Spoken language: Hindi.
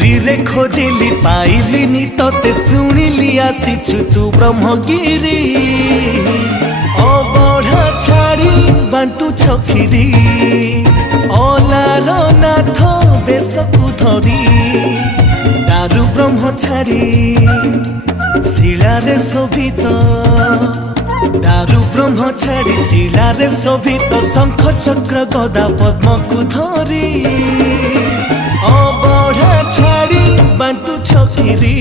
पुरी रे खोजिली पाइलिनी तते शुणिली आसीछु तू ब्रह्मगिरी अबढ़ा छाड़ी बांटू छखिरी अलार नाथ बेसकु धरी दारु ब्रह्म छाड़ी शिलारे शोभित दारु ब्रह्म छाड़ी शिलारे शोभित शंख चक्र गदा पद्म को धरी अबढ़ा छाड़ी बांटू छखिरी।